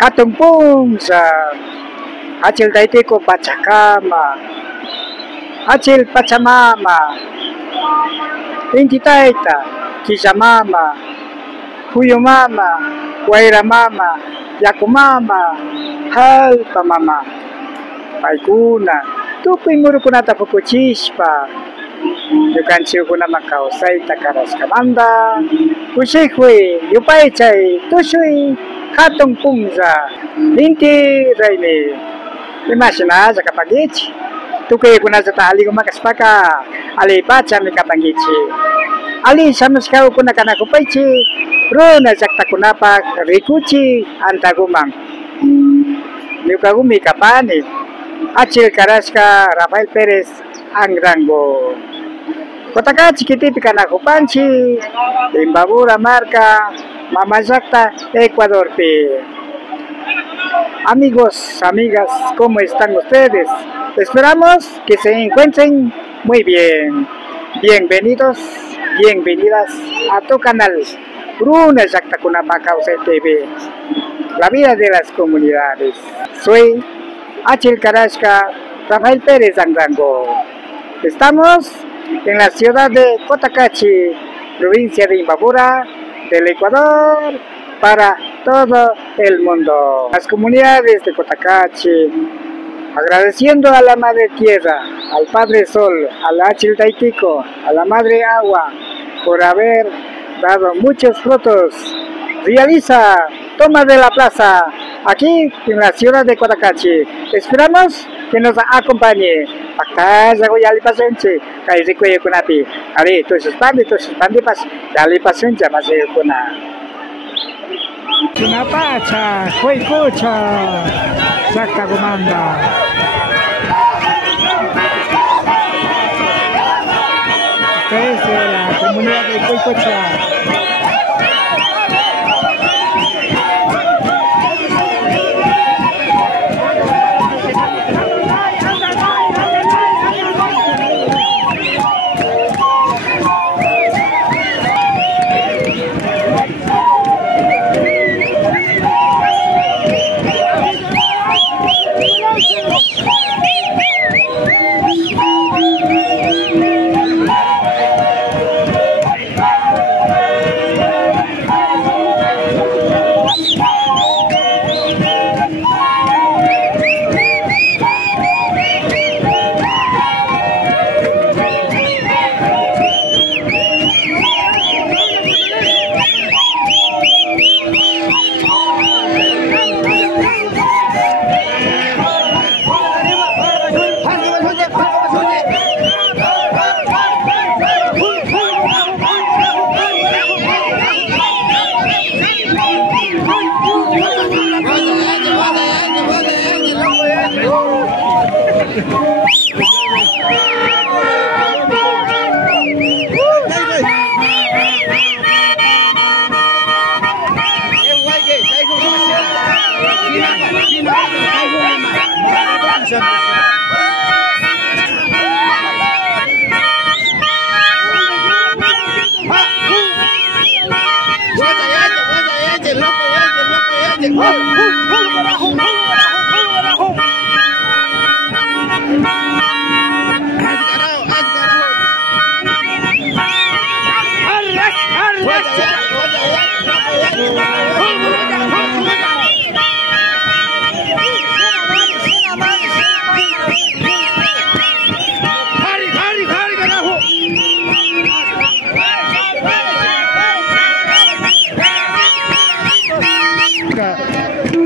Hatun punsa, Achil Daitiko Pachacama, Achil Pachamama, Inti Taita, Kishamama, Huyumama, Guairamama, Yakumama, Halpa Mama, Paikuna, Tupi Murukunata Fukuchispa, Yukanchiukuna Macao Saita Karaskamanda, Ushikwi, Yupaichai, Tushui, Hatong Pungza, Inti Raini, Imagina Zakapagichi, Tuki Kunazata Ali Makaspaka, Ali Pacha Mikapangichi, Ali Samaskau Kunakanakupaichi, Runa Zaktakunapa, Rikuchi, Antagumang, Yukagumi Kapani, Achil Karaska, Rafael Perez, Angrango. Kotakachi Kitipika Nakupanchi, Imbabura Marca, Mamazakta, Ecuador P. Amigos, amigas, ¿cómo están ustedes? Esperamos que se encuentren muy bien. Bienvenidos, bienvenidas a tu canal Bruna Yaktakunapa TV, la vida de las comunidades. Soy Achil Karashka, Rafael Pérez Angrango. Estamos en la ciudad de Cotacachi, provincia de Imbabura, del Ecuador, para todo el mundo. Las comunidades de Cotacachi, agradeciendo a la Madre Tierra, al Padre Sol, a la Achil Daitiko, a la Madre Agua, por haber dado muchos frutos. Realiza toma de la plaza, aquí en la ciudad de Cotacachi. Esperamos que nos acompañe. Acá Zagoyali Pasenche, Kairikoye Kunapi, Ari, tu suspandi pas, Dali Pasencha, Masayukuna. Chunapacha, Huaycocha, Sacta Comanda. Esta es la comunidad de Huaycocha.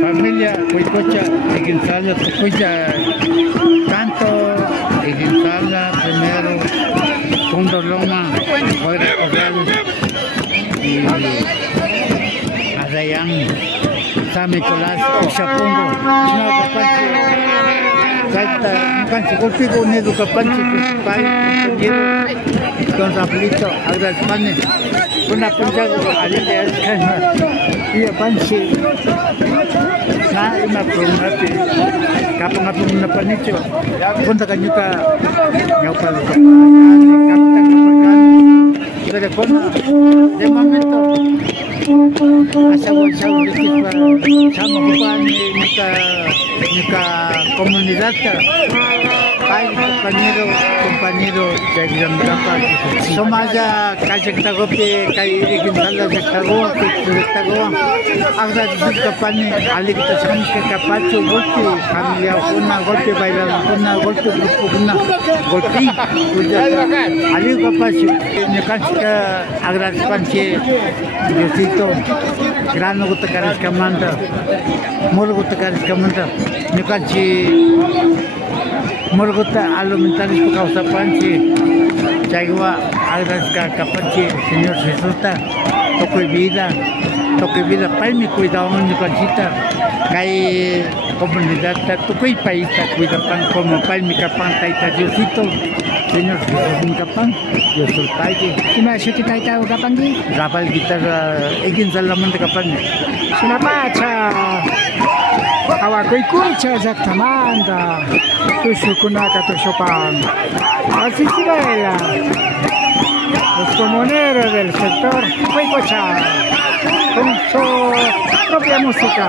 Familia Huaycocha, Iguinzala, Tucuya, tanto Iguinzala, primero, Fondo Loma, Fuera Corral y Arrayán, San Nicolás, Chapungo, Salta, Canchi, Contigo Unido, Capanchi, Principal, Don Rafaelito, Agradezmane, una puntada Alicia Alcana, y a Panchi, una promati, Kapang na panicho, punta Kanyuka, Nyaupa, Capitán Capacan, de momento. asa bolsao dikit sama kupan nika komunidad ka ay compañero dari Ramdapa somaja kajak tagopi kay igin sala tago agda kapan ali kita sams ke kapacho golpe familia una golpe bailar una golpe grupo una golpe ali kapacho nikanska agda panche Diosito grano gutakaris kamanda moro gutakaris kamanda nikanchi Morgota alimentaris por causa panche, chagua agradezca capanche, Señor Jesús, toque vida, palmi cuidado mi panchita, cae comunidad, toque país, cuida pan como palmi capan, taita Diosito, Señor Jesús en capan, Dios el Padre. ¿Y me hace que taita o capangi? Rapal guitarra, egin salamante capan. Sunapacha. Awakoy kucha exactamanda, tushukunaka tushupan. Así que baila. Los comuneros del sector Huaycocha con su propia música.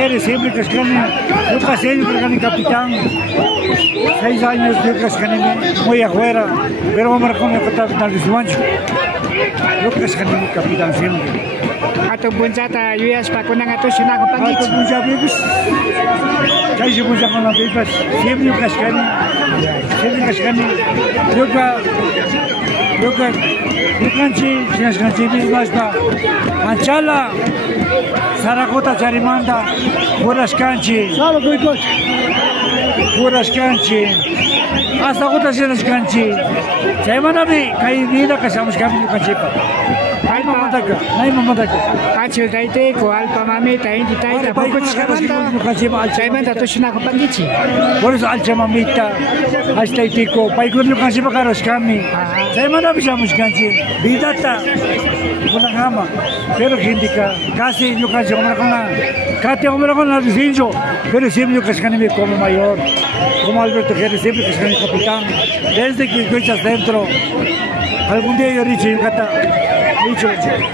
Jerez, siempre cascane. Yo casé, yo cascane capitán. 6 años yo cascane muy afuera, pero vamos a comer capital de Suancho. Yo cascane capitán siempre. Atau punjata US pakunang atau sina ko pangit. Atau punjata bebas. Kaya si punjata ko na bebas. Siempre yo cascane. Siempre cascane. Yo kanchi, sinas kanchi bebas pa. Anchala. Saragota Charimanda, Puras Canchi, Puras Canchi, hasta Gota Sinas Canchi. Chaimanabi, Kai Vida, Casamos Camin Canchipa. Naim Mamadaga. Acil Taite, Alpa Mamita, Indi Taita, Pocos Camanta, Chaimanta Toshina Pangici. What is Alchamamita, Astaitico, Paikur Canchipa Caros Cami, Chaimanabi Samus Canchi, Vidata, Punahama, Pero Hindica, Casi, you can Cate Omeracona de Finjo, pero siempre yo cascane como mayor, como Alberto Jerez, siempre cascane capitán, desde que escuchas dentro, algún día yo dicho,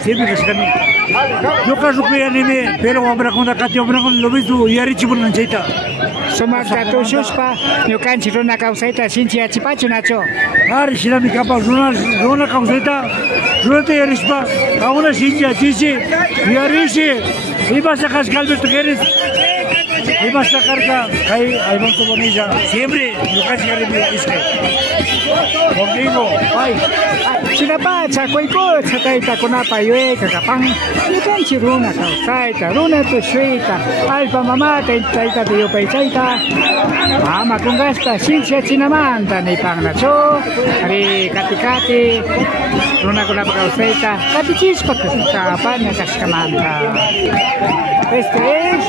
siempre cascane. Yo caso que anime, pero Omeracona, Cate Omeracona, lo visto, y Arichi por Lancheta. Somata to Shuspa, you can't see Rona Causeta, Cintia Chipachu Nacho. Arishina mi capa, Rona Causeta, Rota Yarispa, Auna Cintia, Chichi, Yarishi. Iba a sacar Alberto Jerez, iba a sacar Kai Alberto Bonilla, siempre yo casi conmigo, ay, Chinapacha, Cuico, Chataita, Conapa, Yueca, Capán, you can see Runa Causaita, Runa to Shuita, Alfa Mamata, Taita de Yopaita, Ama Cungasta, Cincia Chinamanta, Nipanacho, Ari Caticati, Runa Conapa Causaita, Catichispa, Capana Cascamanta. Este es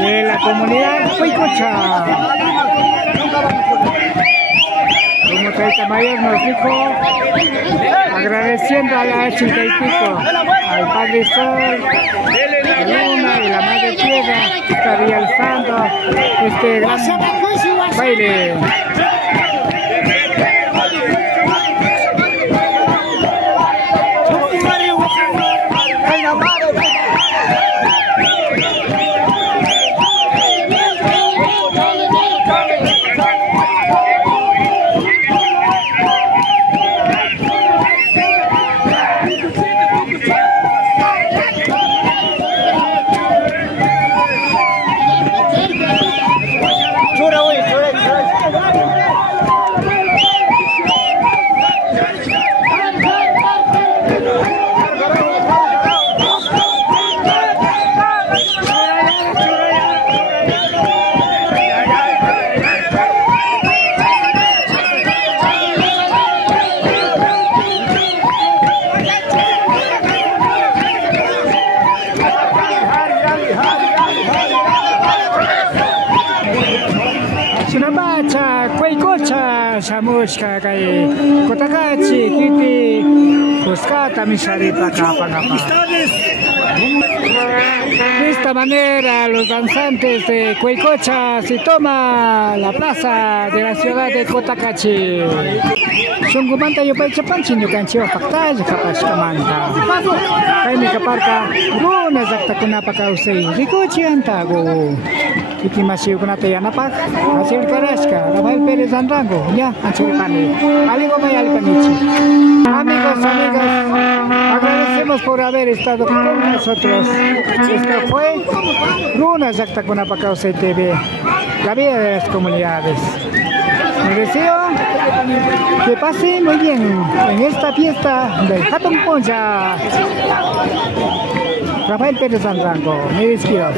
de la comunidad Huaycocha. Como Taita Mayor nos dijo, agradeciendo a la Chita y Pico, al Padre Sol, la Luna y la Madre Tierra, que está realizando este gran baile. Sinabacha, Cuicocha, Samushka, Kotakachi, Kiti, Buscata, Misaripa, Kapangapa. De esta manera, los danzantes de Cuicocha se toma la plaza de la ciudad de Cotacachi. Sungumanta yo pa chapanchin yo kanchio paktay kapashkamanta. Kay kaparka runa zakta kunapa kausay. Rikochi antago. Ikimasiyo kunata yanapak. Hasil Carrasca, Rafael Pérez Andrago, ya, Anchuripani. Aligo Mayalpanichi. Amigos, amigas, agradecemos por haber estado con nosotros. Esto fue Runa Zakta Kunapakausay TV, la vida de las comunidades. Les deseo que pasen muy bien en esta fiesta del Hatun Poncha. Rafael Pérez Andrago, me despido.